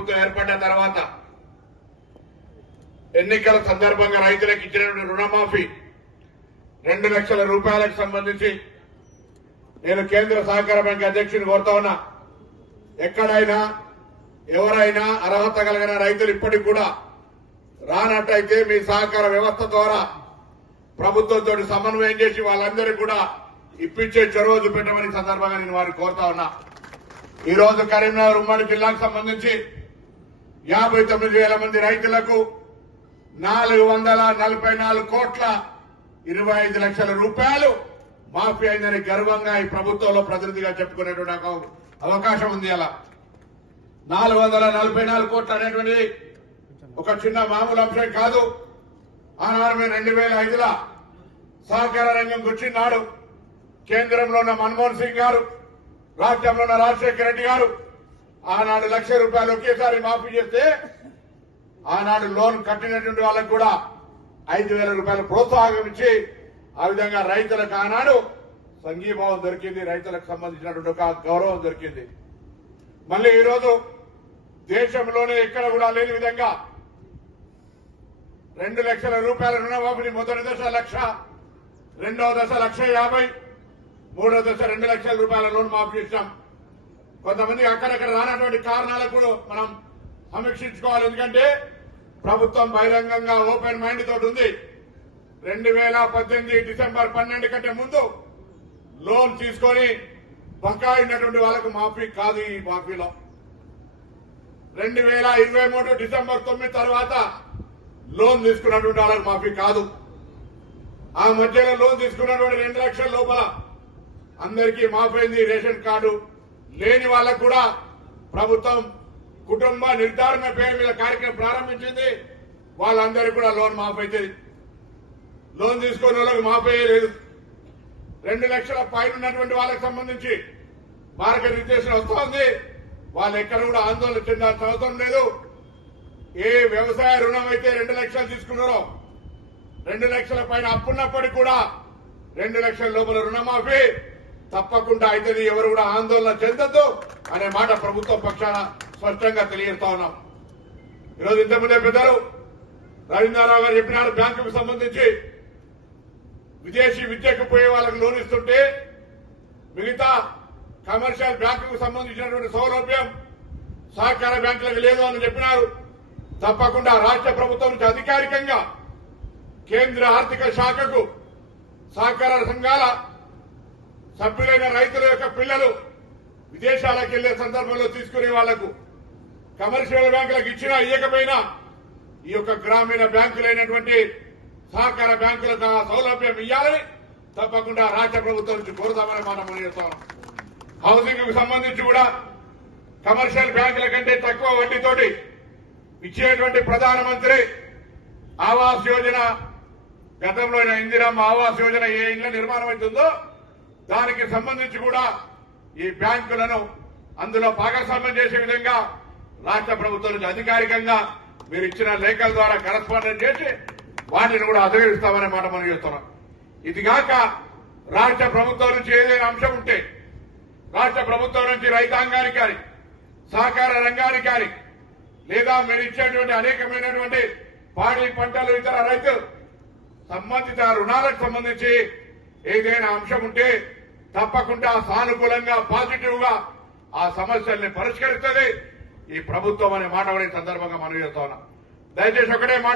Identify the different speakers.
Speaker 1: ప్రభుత్వం ఏర్పడ్డ తర్వాత ఎన్నికల సందర్భంగా రైతులకు ఇచ్చినటువంటి రుణమాఫీ రెండు లక్షల రూపాయలకు సంబంధించి నేను కేంద్ర సహకార బ్యాంక్ అధ్యక్షుని కోరుతా ఉన్నా. ఎక్కడైనా ఎవరైనా అర్హత కలిగిన రైతులు ఇప్పటికి కూడా రానట్టయితే మీ సహకార వ్యవస్థ ద్వారా ప్రభుత్వంతో సమన్వయం చేసి వాళ్ళందరికీ కూడా ఇప్పించే చొరవ చూపెట్టమని సందర్భంగా నేను వారిని కోరుతా ఉన్నా. ఈ రోజు కరీంనగర్ ఉమ్మడి జిల్లాకు సంబంధించి యాభై తొమ్మిది వేల మంది రైతులకు నాలుగు వందల నలభై నాలుగు కోట్ల ఇరవై ఐదు లక్షల రూపాయలు మాఫీ అయిందని గర్వంగా ఈ ప్రభుత్వంలో ప్రతినిధిగా చెప్పుకునేటువంటి అవకాశం ఉంది అలా. నాలుగు వందల నలభై నాలుగు కోట్లు అనేటువంటిది ఒక చిన్న మామూలు అంశం కాదు. ఆనాడు మేము రెండు వేల ఐదుల సహకార రంగం కూర్చున్నాడు కేంద్రంలో ఉన్న మన్మోహన్ సింగ్ గారు రాష్ట్రంలో ఉన్న రాజశేఖర రెడ్డి గారు ఆనాడు లక్ష రూపాయలు ఒకేసారి మాఫీ చేస్తే ఆనాడు లోన్ కట్టినటువంటి వాళ్ళకు కూడా ఐదు వేల రూపాయలు ప్రోత్సాహం ఇచ్చి ఆ విధంగా రైతులకు ఆనాడు సంఘీభావం దొరికింది. రైతులకు సంబంధించినటువంటి ఒక గౌరవం దొరికింది. మళ్ళీ ఈరోజు దేశంలోనే ఎక్కడ కూడా లేని విధంగా రెండు లక్షల రూపాయల రుణమాఫీని మొదటి దశ లక్ష రెండవ దశ లక్ష యాభై మూడో దశ రెండు లక్షల రూపాయల లోన్ మాఫీ చేశాం. కొంతమంది అక్కడక్కడ రానటువంటి కారణాలకు కూడా మనం సమీక్షించుకోవాలి. ఎందుకంటే ప్రభుత్వం బహిరంగంగా ఓపెన్ మైండ్ తోటి ఉంది. రెండు వేల పద్దెనిమిది డిసెంబర్ పన్నెండు కంటే ముందు లోన్ తీసుకొని బకాయి ఉన్నటువంటి వాళ్ళకు మాఫీ కాదు ఈ మాఫీలో. రెండు వేల ఇరవై మూడు డిసెంబర్ తొమ్మిది తర్వాత లోన్ తీసుకున్నటువంటి వాళ్ళకు మాఫీ కాదు. ఆ మధ్యలో లోన్ తీసుకున్నటువంటి రెండు లక్షల లోపల అందరికీ మాఫైంది రేషన్ కార్డు. లేని వాళ్ళకు కూడా ప్రభుత్వం కుటుంబ నిర్ధారణ పేరు మీద కార్యక్రమం ప్రారంభించింది. వాళ్ళందరికీ కూడా లోన్ మాఫ్ లోన్ తీసుకున్న వాళ్ళకి మాఫ్ అయ్యలేదు. రెండు లక్షల పైన ఉన్నటువంటి వాళ్ళకి సంబంధించి మార్గనిర్దేశం వస్తోంది. వాళ్ళు ఎక్కడ కూడా ఆందోళన చెందాల్సిన అవసరం లేదు. ఏ వ్యవసాయ రుణం అయితే రెండు లక్షలు తీసుకున్నారో రెండు లక్షల పైన అప్పున్నప్పటికీ కూడా రెండు లక్షల లోపల రుణమాఫీ. తప్పకుండా అయితే ఎవరు కూడా ఆందోళన చెందద్దు అనే మాట ప్రభుత్వం పక్షాన స్పష్టంగా తెలియజేస్తా ఉన్నాం. ఈరోజు ఇంతకుముందే పెద్దలు రవీంద్రరావు గారు చెప్పినారు బ్యాంకుకు సంబంధించి విదేశీ విద్యకు పోయే వాళ్ళకి లోన్ ఇస్తుంటే మిగతా కమర్షియల్ బ్యాంకుకు సంబంధించినటువంటి సౌలభ్యం సహకార బ్యాంకులకు లేదు అని చెప్పినారు. తప్పకుండా రాష్ట్ర ప్రభుత్వం నుంచి అధికారికంగా కేంద్ర ఆర్థిక శాఖకు సహకార సంఘాల సభ్యులైన రైతుల యొక్క పిల్లలు విదేశాలకు వెళ్ళే సందర్భంలో తీసుకునే వాళ్ళకు కమర్షియల్ బ్యాంకులకు ఇచ్చినా ఇవ్వకపోయినా ఈ యొక్క గ్రామీణ బ్యాంకులైనటువంటి సహకార బ్యాంకులకు ఆ సౌలభ్యం ఇవ్వాలని తప్పకుండా రాష్ట్ర ప్రభుత్వం నుంచి కోరుతామని మనం చేస్తాం హౌసింగ్కు సంబంధించి కూడా కమర్షియల్ బ్యాంకుల కంటే తక్కువ వడ్డీతోటి ఇచ్చేటువంటి ప్రధానమంత్రి ఆవాస్ యోజన గతంలో అయిన ఇందిరమ్మ ఆవాస్ యోజన ఏ ఇళ్ళ నిర్మాణం అవుతుందో దానికి సంబంధించి కూడా ఈ బ్యాంకులను అందులో భాగస్వామ్యం చేసే విధంగా రాష్ట్ర ప్రభుత్వం నుంచి అధికారికంగా మీరు ఇచ్చిన లేఖల ద్వారా కరస్పాండెంట్ చేసి వాటిని కూడా అధిగమిస్తామనే మాట మనం చేస్తున్నాం. ఇది కాక రాష్ట్ర ప్రభుత్వం నుంచి ఏదైనా అంశం ఉంటే రాష్ట్ర ప్రభుత్వం నుంచి రైతాంగానికి కానీ సహకార రంగానికి కానీ లేదా మీరు ఇచ్చేటువంటి అనేకమైనటువంటి పాడి పంటలు ఇతర రైతులు సంబంధిత రుణాలకు సంబంధించి ఏదైనా అంశం ఉంటే తప్పకుండా సానుకూలంగా పాజిటివ్గా ఆ సమస్యల్ని పరిష్కరిస్తుంది. ఈ ప్రభుత్వం అనే మాట కూడా ఈ సందర్భంగా మనం చేస్తా ఉన్నాం. దయచేసి ఒకటే మాట